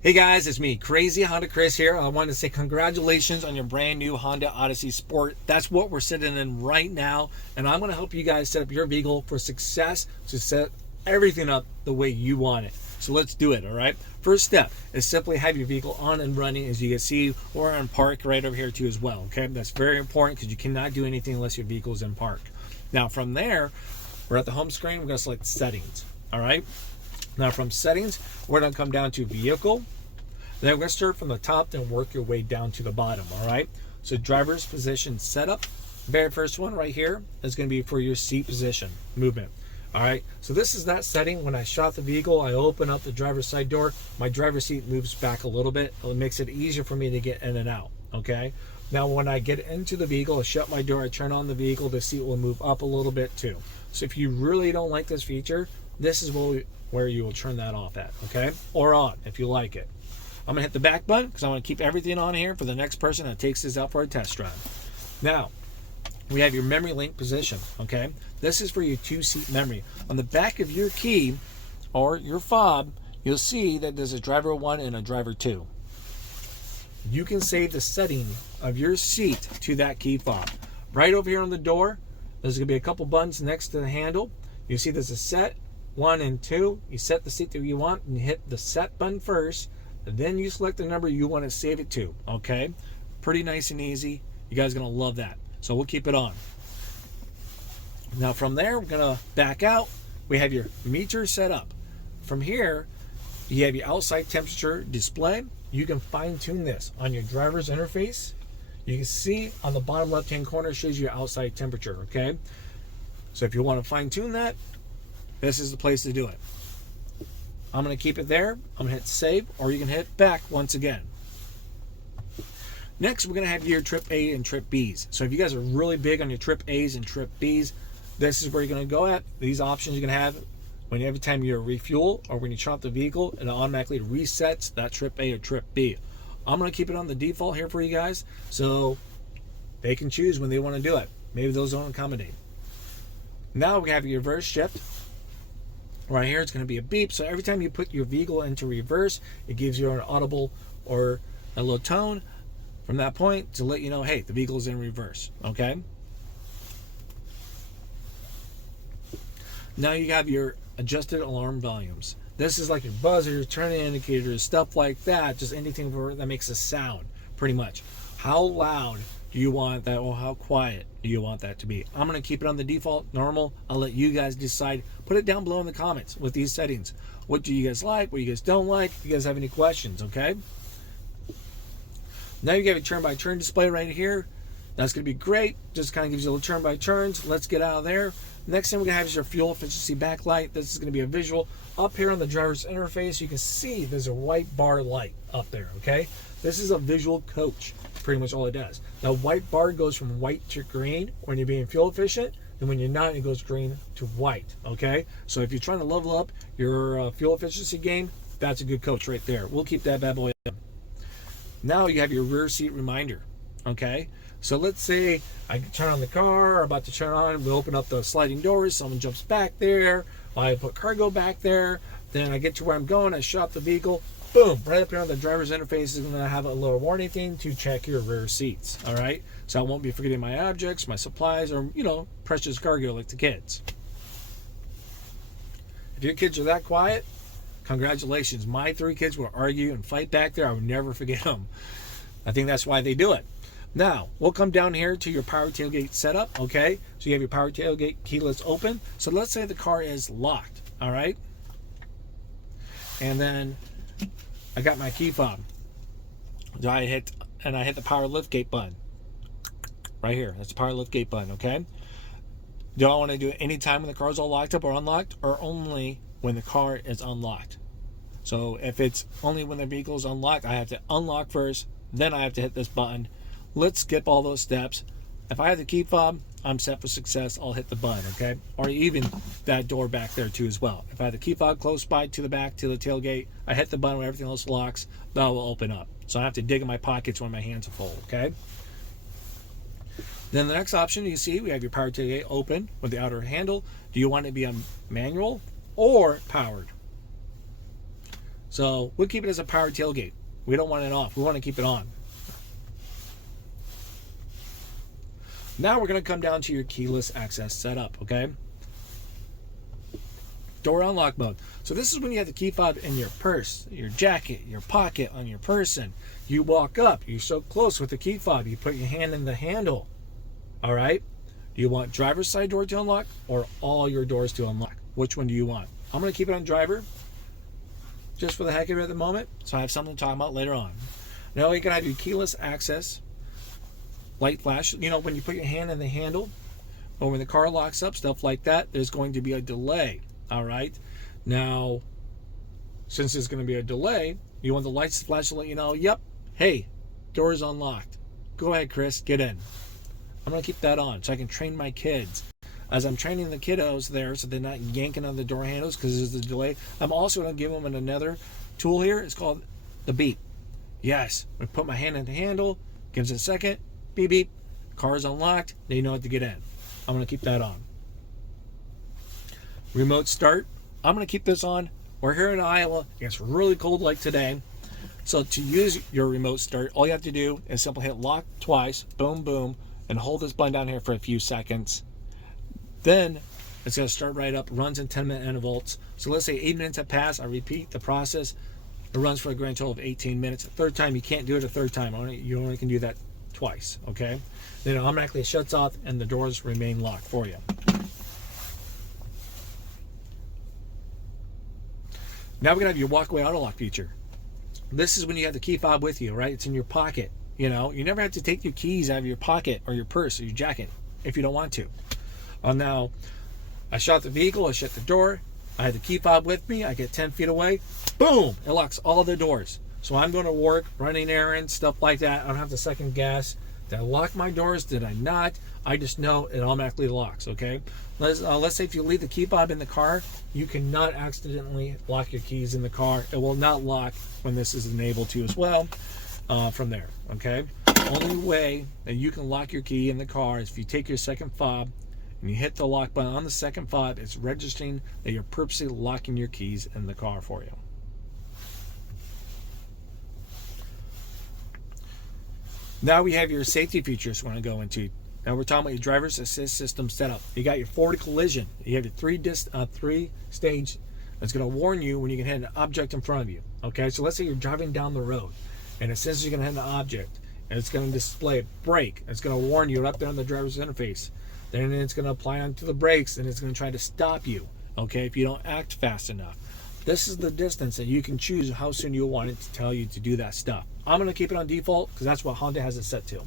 Hey guys, it's me, Crazy Honda Chris here. I want to say congratulations on your brand new Honda Odyssey Sport. That's what we're sitting in right now, and I'm going to help you guys set up your vehicle for success to set everything up the way you want it. So let's do it, all right? First step is simply have your vehicle on and running. As you can see, we're in park right over here too as well, okay? That's very important because you cannot do anything unless your vehicle is in park. Now from there, we're at the home screen. We're going to select settings, all right? Now from settings, we're going to come down to vehicle. Then we're going to start from the top and work your way down to the bottom, all right? So driver's position setup, very first one right here is going to be for your seat position movement, all right? So this is that setting. When I shot the vehicle, I open up the driver's side door, my driver's seat moves back a little bit. It makes it easier for me to get in and out, okay? Now when I get into the vehicle, I shut my door, I turn on the vehicle, the seat will move up a little bit too. So if you really don't like this feature, this is where you will turn that off at, okay? Or on if you like it. I'm going to hit the back button because I want to keep everything on here for the next person that takes this out for a test drive. Now, we have your memory link position, okay? This is for your two-seat memory. On the back of your key or your fob, you'll see that there's a driver 1 and a driver 2. You can save the setting of your seat to that key fob. Right over here on the door, there's going to be a couple buttons next to the handle. You see there's a set 1 and 2. You set the seat that you want and you hit the set button first. Then you select the number you want to save it to, okay? Pretty nice and easy. You guys are going to love that. So we'll keep it on. Now from there, we're going to back out. We have your meter set up. From here, you have your outside temperature display. You can fine tune this on your driver's interface. You can see on the bottom left-hand corner, it shows you your outside temperature, okay? So if you want to fine tune that, this is the place to do it. I'm going to keep it there. I'm going to hit save, or you can hit back once again. Next, we're going to have your trip A and trip Bs. So if you guys are really big on your trip A's and trip Bs, this is where you're going to go at. These options you're going to have when every time you refuel or when you turn off the vehicle, it automatically resets that trip A or trip B. I'm going to keep it on the default here for you guys, so they can choose when they want to do it. Maybe those don't accommodate. Now we have your reverse shift. Right here, it's going to be a beep. So every time you put your vehicle into reverse, it gives you an audible or a little tone from that point to let you know, hey, the vehicle is in reverse, okay? Now you have your adjusted alarm volumes. This is like your buzzers, turning indicators, stuff like that, just anything that makes a sound, pretty much. How loud do you want that, or how quiet do you want that to be? I'm going to keep it on the default normal. I'll let you guys decide. Put it down below in the comments with these settings. What do you guys like? What you guys don't like? If you guys have any questions, okay? Now you have a turn-by-turn display right here. That's going to be great. Just kind of gives you a little turn-by-turns. Let's get out of there. Next thing we're going to have is your fuel efficiency backlight. This is going to be a visual. Up here on the driver's interface, you can see there's a white bar light up there, okay? This is a visual coach, pretty much all it does. Now, white bar goes from white to green when you're being fuel efficient, and when you're not, it goes green to white, okay? So if you're trying to level up your fuel efficiency game, that's a good coach right there. We'll keep that bad boy up. Now you have your rear seat reminder, okay? So let's say I turn on the car, about to turn on, we open up the sliding doors, someone jumps back there, I put cargo back there, then I get to where I'm going, I shut the vehicle, boom, right up here on the driver's interface is going to have a little warning thing to check your rear seats, all right? So I won't be forgetting my objects, my supplies, or, you know, precious cargo like the kids. If your kids are that quiet, congratulations. My 3 kids will argue and fight back there. I would never forget them. I think that's why they do it. Now, we'll come down here to your power tailgate setup, okay? So you have your power tailgate keyless open. So let's say the car is locked, all right? And then I got my key fob. I hit the power liftgate button. Right here, that's the power liftgate button, okay? Do I want to do it anytime when the car's all locked up or unlocked, or only when the car is unlocked? So if it's only when the vehicle is unlocked, I have to unlock first, then I have to hit this button. Let's skip all those steps. If I have the key fob, I'm set for success. I'll hit the button, okay? Or even that door back there too as well. If I have the key fob close by to the back, to the tailgate, I hit the button when everything else locks, that will open up. So I have to dig in my pockets when my hands are full, okay? Then the next option, you see, we have your power tailgate open with the outer handle. Do you want it to be a manual or powered? So we'll keep it as a power tailgate. We don't want it off. We want to keep it on. Now we're going to come down to your keyless access setup, okay? Door unlock mode. So this is when you have the key fob in your purse, your jacket, your pocket, on your person. You walk up, you're so close with the key fob, you put your hand in the handle. All right? Do you want driver's side door to unlock or all your doors to unlock? Which one do you want? I'm going to keep it on driver just for the heck of it at the moment, so I have something to talk about later on. Now you can have your keyless access, light flash. You know, when you put your hand in the handle or when the car locks up, stuff like that, there's going to be a delay. All right. Now, since there's going to be a delay, you want the lights to flash to let you know, yep, hey, door is unlocked. Go ahead, Chris, get in. I'm going to keep that on so I can train my kids. As I'm training the kiddos there so they're not yanking on the door handles because there's a delay, I'm also going to give them another tool here. It's called the beep. Yes, I put my hand in the handle, gives it a second, beep, beep. Car is unlocked. They know what to get in. I'm going to keep that on. Remote start. I'm going to keep this on. We're here in Iowa. It gets really cold like today. So to use your remote start, all you have to do is simply hit lock twice, boom, boom, and hold this button down here for a few seconds. Then it's going to start right up, runs in 10-minute intervals. So let's say 8 minutes have passed. I repeat the process. It runs for a grand total of 18 minutes. Third time, you can't do it a third time. You only can do that twice, okay? Then it automatically shuts off and the doors remain locked for you. Now we're going to have your walkaway auto lock feature. This is when you have the key fob with you, right? It's in your pocket. You know, you never have to take your keys out of your pocket or your purse or your jacket if you don't want to. Now, I shut the vehicle, I shut the door, I had the key fob with me, I get 10 feet away, boom, it locks all of the doors. So I'm going to work, running errands, stuff like that. I don't have to second guess. Did I lock my doors? Did I not? I just know it automatically locks, okay? Let's say if you leave the key fob in the car, you cannot accidentally lock your keys in the car. It will not lock when this is enabled to as well from there, okay? Only way that you can lock your key in the car is if you take your second fob and you hit the lock button on the second fob. It's registering that you're purposely locking your keys in the car for you. Now we have your safety features we want to go into. Now we're talking about your driver's assist system setup. You got your forward collision. You have your three stage that's going to warn you when you can hit an object in front of you. Okay, so let's say you're driving down the road and it says you're going to hit an object and it's going to display brake. It's going to warn you right there on the driver's interface. Then it's going to apply onto the brakes and it's going to try to stop you, okay, if you don't act fast enough. This is the distance that you can choose how soon you want it to tell you to do that stuff. I'm going to keep it on default because that's what Honda has it set to.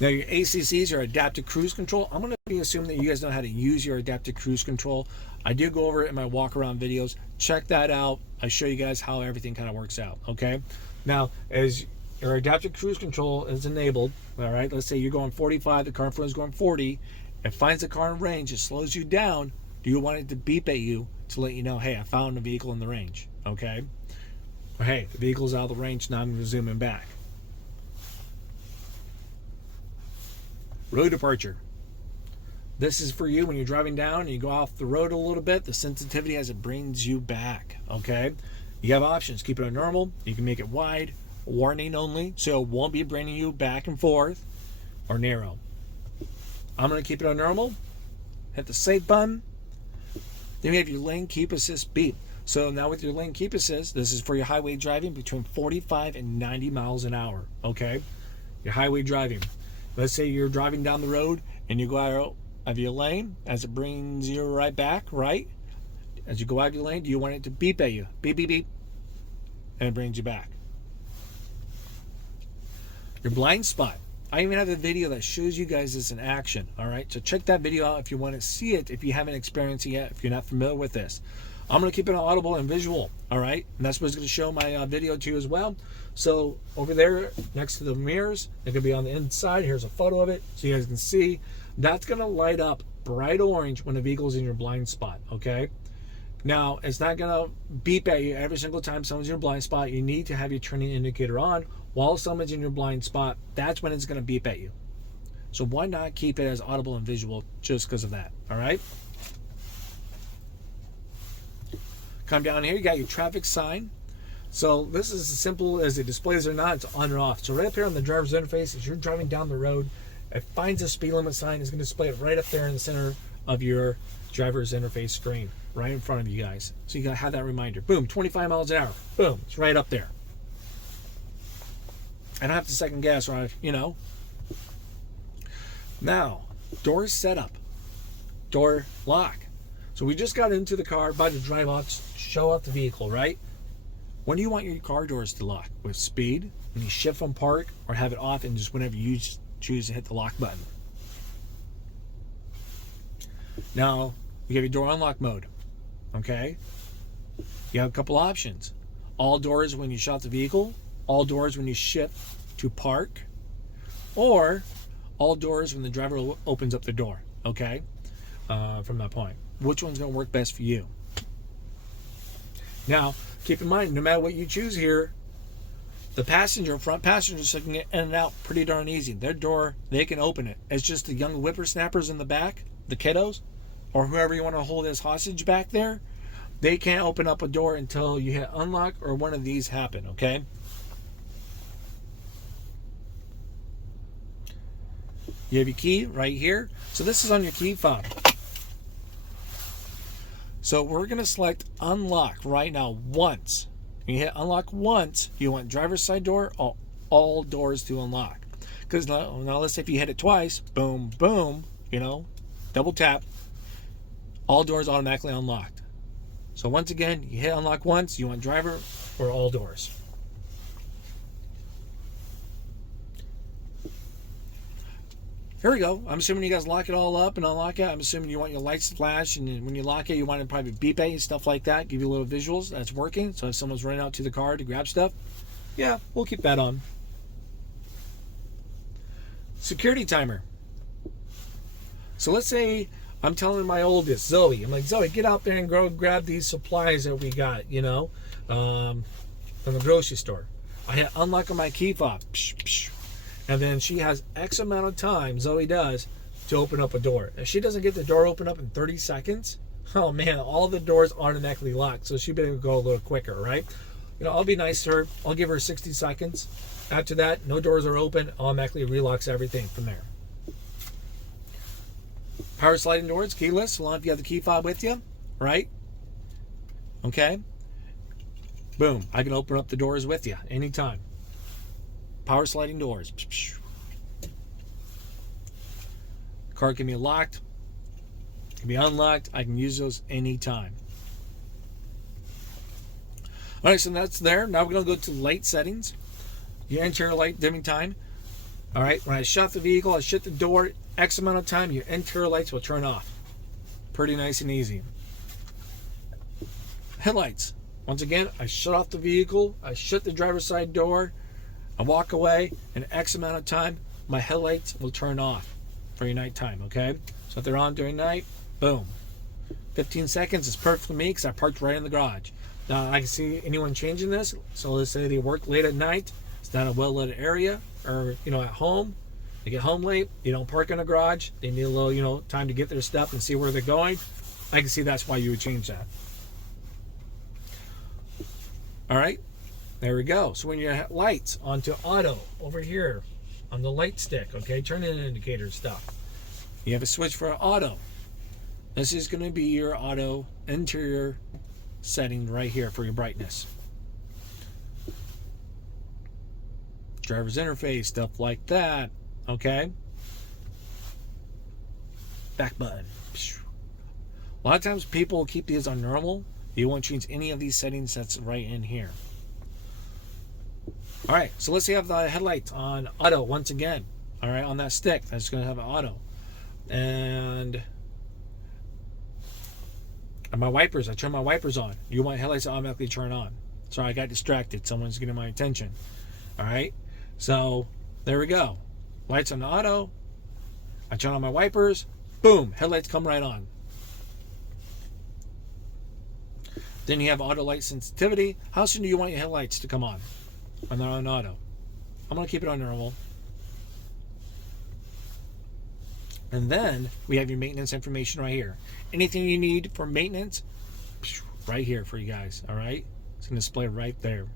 Now your ACCs, your adaptive cruise control, I'm going to assume that you guys know how to use your adaptive cruise control. I do go over it in my walk around videos. Check that out. I show you guys how everything kind of works out, okay? Now, as your adaptive cruise control is enabled, all right, let's say you're going 45, the car in front is going 40, it finds the car in range, it slows you down. Do you want it to beep at you to let you know, hey, I found a vehicle in the range, okay? Or hey, the vehicle's out of the range, now I'm zooming back. Road departure. This is for you when you're driving down and you go off the road a little bit, the sensitivity as it brings you back, okay? You have options. Keep it on normal. You can make it wide, warning only, so it won't be bringing you back and forth, or narrow. I'm going to keep it on normal. Hit the save button. Then you have your lane keep assist beep. So now with your lane keep assist, this is for your highway driving between 45 and 90 miles an hour, okay? Your highway driving. Let's say you're driving down the road and you go out of your lane as it brings you right back, right? As you go out of your lane, do you want it to beep at you? Beep, beep, beep. And it brings you back. Your blind spot. I even have a video that shows you guys this in action, all right? So check that video out if you want to see it, if you haven't experienced it yet, if you're not familiar with this. I'm going to keep it on audible and visual, all right? And that's what's going to show my video to you as well. So over there next to the mirrors, it could be on the inside. Here's a photo of it so you guys can see. That's going to light up bright orange when the vehicle's in your blind spot, okay? Now, it's not going to beep at you every single time someone's in your blind spot. You need to have your turning indicator on. While someone's in your blind spot, that's when it's going to beep at you. So why not keep it as audible and visual just because of that, all right? Come down here, you got your traffic sign. So this is as simple as it displays or not, it's on or off. So right up here on the driver's interface, as you're driving down the road, it finds a speed limit sign. It's going to display it right up there in the center of your driver's interface screen, right in front of you guys. So you got to have that reminder. Boom, 25 miles an hour. Boom, it's right up there. I don't have to second guess, right? You know. Now, door setup, door lock. So we just got into the car, about to drive off, show off the vehicle, right? When do you want your car doors to lock? With speed, when you shift from park, or have it off and just whenever you choose to hit the lock button? Now, you have your door unlock mode, okay? You have a couple options. All doors when you shut off the vehicle, all doors when you shift to park, or all doors when the driver opens up the door, okay? From that point. Which one's going to work best for you? Now, keep in mind, no matter what you choose here, the front passengers can get in and out pretty darn easy. Their door, they can open it. It's just the young whippersnappers in the back, the kiddos, or whoever you want to hold as hostage back there, they can't open up a door until you hit unlock or one of these happen, okay? You have your key right here. So this is on your key fob. So we're going to select unlock right now once. When you hit unlock once, you want driver's side door or all doors to unlock. Because now let's say if you hit it twice, boom, boom, you know, double tap, all doors automatically unlocked. So once again, you hit unlock once, you want driver or all doors. Here we go. I'm assuming you guys lock it all up and unlock it. I'm assuming you want your lights to flash, and when you lock it, you want to probably beep at you, stuff like that. Give you little visuals. That's working. So if someone's running out to the car to grab stuff, yeah, we'll keep that on. Security timer. So let's say I'm telling my oldest, Zoe, I'm like, Zoe, get out there and go grab these supplies that we got, you know, from the grocery store. I hit unlock on my key fob. Psh, psh. And then she has X amount of time, Zoe does, to open up a door. If she doesn't get the door open up in 30 seconds, oh man, all the doors automatically locked. So she better go a little quicker, right? You know, I'll be nice to her. I'll give her 60 seconds. After that, no doors are open. Automatically relocks everything from there. Power sliding doors, keyless, so long as you have the key fob with you, right? Okay. Boom. I can open up the doors with you anytime. Power sliding doors. Car can be locked, can be unlocked. I can use those anytime. All right, so that's there. Now we're going to go to light settings. Your interior light dimming time. All right, when I shut the vehicle, I shut the door, X amount of time, your interior lights will turn off. Pretty nice and easy. Headlights. Once again, I shut off the vehicle, I shut the driver's side door, I walk away, in X amount of time, my headlights will turn off for your nighttime, okay? So if they're on during night, boom. 15 seconds is perfect for me because I parked right in the garage. Now, I can see anyone changing this. So let's say they work late at night. It's not a well-lit area, or, you know, at home. They get home late. You don't park in a garage. They need a little, you know, time to get their stuff and see where they're going. I can see that's why you would change that. All right. There we go. So when you have lights onto auto over here on the light stick, okay, turn-in indicator stuff. You have a switch for auto. This is going to be your auto interior setting right here for your brightness. Driver's interface, stuff like that, okay? Back button. A lot of times people will keep these on normal. You won't change any of these settings that's right in here. All right, so let's say you have the headlights on auto once again. All right, on that stick, that's going to have an auto. And my wipers, I turn my wipers on. You want headlights to automatically turn on. Sorry, I got distracted. Someone's getting my attention. All right, so there we go. Lights on auto. I turn on my wipers. Boom, headlights come right on. Then you have auto light sensitivity. How soon do you want your headlights to come on when they're on auto? I'm going to keep it on normal. And then we have your maintenance information right here. Anything you need for maintenance, right here for you guys. All right, it's gonna display right there.